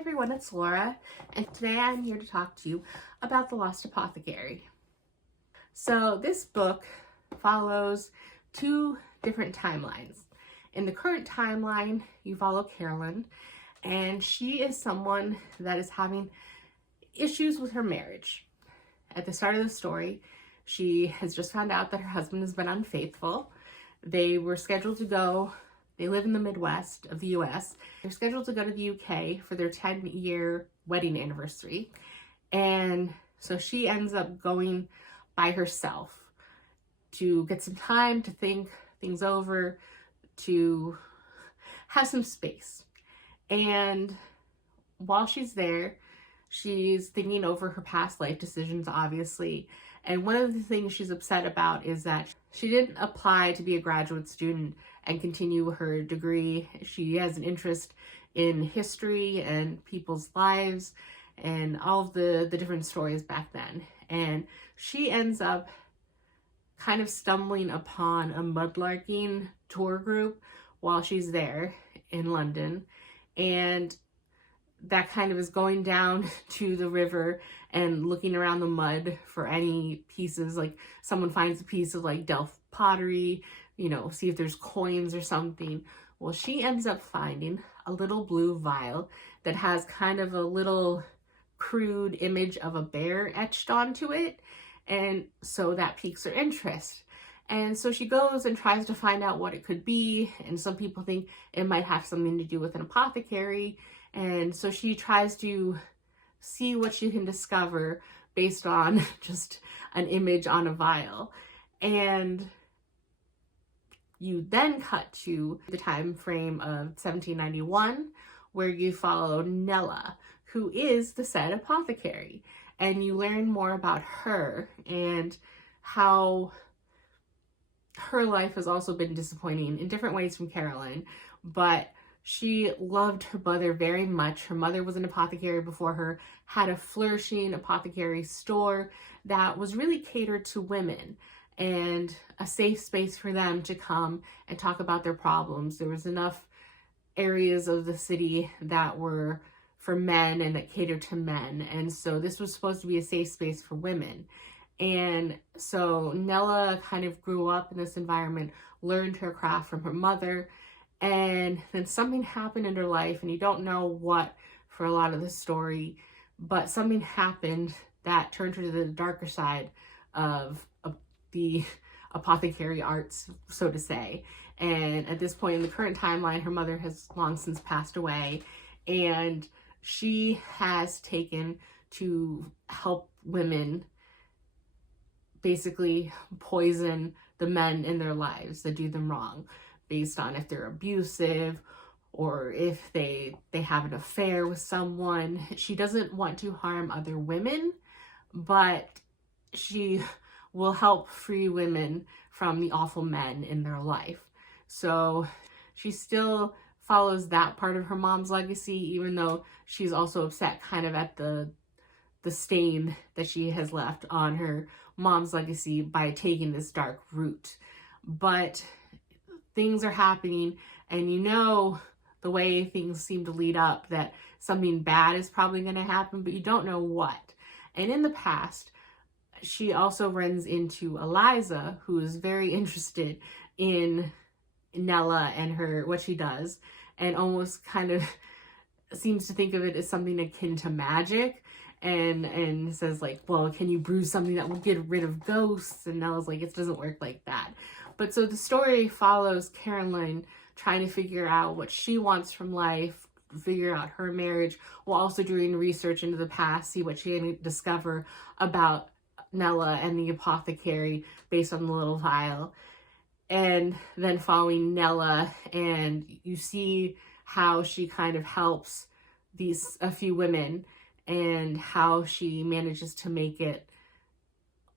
everyone, it's Laura, and today I'm here to talk to you about The Lost Apothecary. So this book follows two different timelines. In the current timeline, you follow Carolyn, and she is someone that is having issues with her marriage. At the start of the story, she has just found out that her husband has been unfaithful. They were scheduled to go. They live in the Midwest of the US. They're scheduled to go to the UK for their 10-year wedding anniversary. And so she ends up going by herself to get some time to think things over, to have some space. And while she's there, she's thinking over her past life decisions, obviously. And one of the things she's upset about is that she didn't apply to be a graduate student and continue her degree. She has an interest in history and people's lives and all of the different stories back then. And she ends up kind of stumbling upon a mudlarking tour group while she's there in London. And that kind of is going down to the river and looking around the mud for any pieces, like someone finds a piece of like Delft pottery, see if there's coins or something. Well, she ends up finding a little blue vial that has kind of a little crude image of a bear etched onto it. And so that piques her interest. And so she goes and tries to find out what it could be. And some people think it might have something to do with an apothecary. And so she tries to see what she can discover based on just an image on a vial. And you then cut to the time frame of 1791, where you follow Nella, who is the said apothecary. And you learn more about her and how her life has also been disappointing in different ways from Caroline, but she loved her mother very much. Her mother was an apothecary before her, had a flourishing apothecary store that was really catered to women and a safe space for them to come and talk about their problems. There was enough areas of the city that were for men and that catered to men. And so this was supposed to be a safe space for women. And so Nella kind of grew up in this environment, learned her craft from her mother, and then something happened in her life, and you don't know what for a lot of the story, but something happened that turned her to the darker side of the apothecary arts, so to say. And at this point in the current timeline, her mother has long since passed away, and she has taken to help women basically poison the men in their lives that do them wrong, based on if they're abusive or if they have an affair with someone. She doesn't want to harm other women, but she will help free women from the awful men in their life. So she still follows that part of her mom's legacy, even though she's also upset kind of at the stain that she has left on her mom's legacy by taking this dark route. But things are happening, and the way things seem to lead up, that something bad is probably going to happen, but you don't know what. And in the past, she also runs into Eliza, who is very interested in Nella and what she does, and almost kind of seems to think of it as something akin to magic, and says like, well, can you brew something that will get rid of ghosts? And Nella's like, it doesn't work like that. But so the story follows Caroline trying to figure out what she wants from life, figure out her marriage, while also doing research into the past, see what she can discover about Nella and the apothecary based on the little vial. And then following Nella, and you see how she kind of helps a few women, and how she manages to make it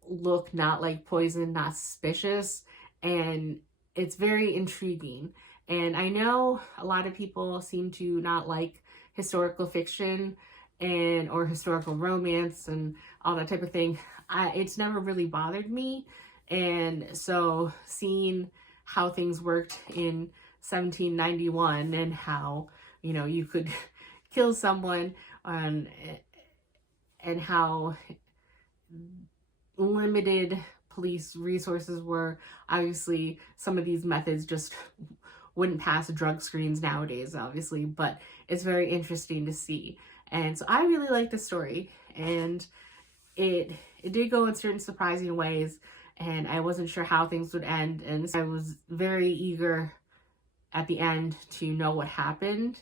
look not like poison, not suspicious. And it's very intriguing. And I know a lot of people seem to not like historical fiction or historical romance and all that type of thing. It's never really bothered me. And so seeing how things worked in 1791 and how, you could kills someone, and how limited police resources were. Obviously, some of these methods just wouldn't pass drug screens nowadays, obviously, but it's very interesting to see. And so I really like the story, and it did go in certain surprising ways, and I wasn't sure how things would end, and I was very eager at the end to know what happened,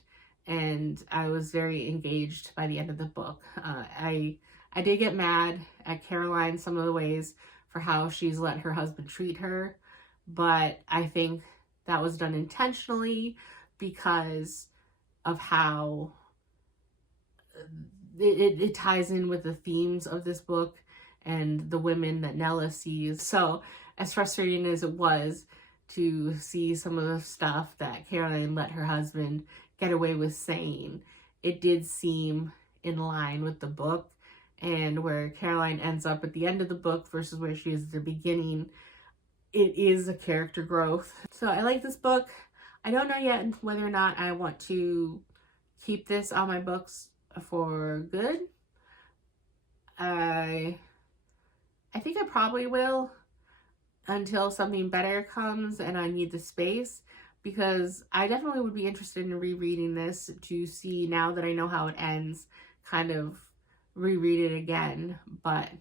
and I was very engaged by the end of the book. I did get mad at Caroline some of the ways for how she's let her husband treat her, but I think that was done intentionally because of how it ties in with the themes of this book and the women that Nella sees. So as frustrating as it was to see some of the stuff that Caroline let her husband get away with saying, it did seem in line with the book, and where Caroline ends up at the end of the book versus where she is at the beginning, it is a character growth. So I like this book. I don't know yet whether or not I want to keep this on my books for good. I think I probably will until something better comes and I need the space, because I definitely would be interested in rereading this to see, now that I know how it ends, kind of reread it again. But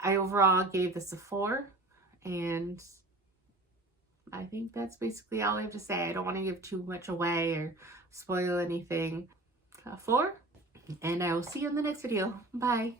I overall gave this a 4, and I think that's basically all I have to say. I don't want to give too much away or spoil anything. 4, and I will see you in the next video. Bye.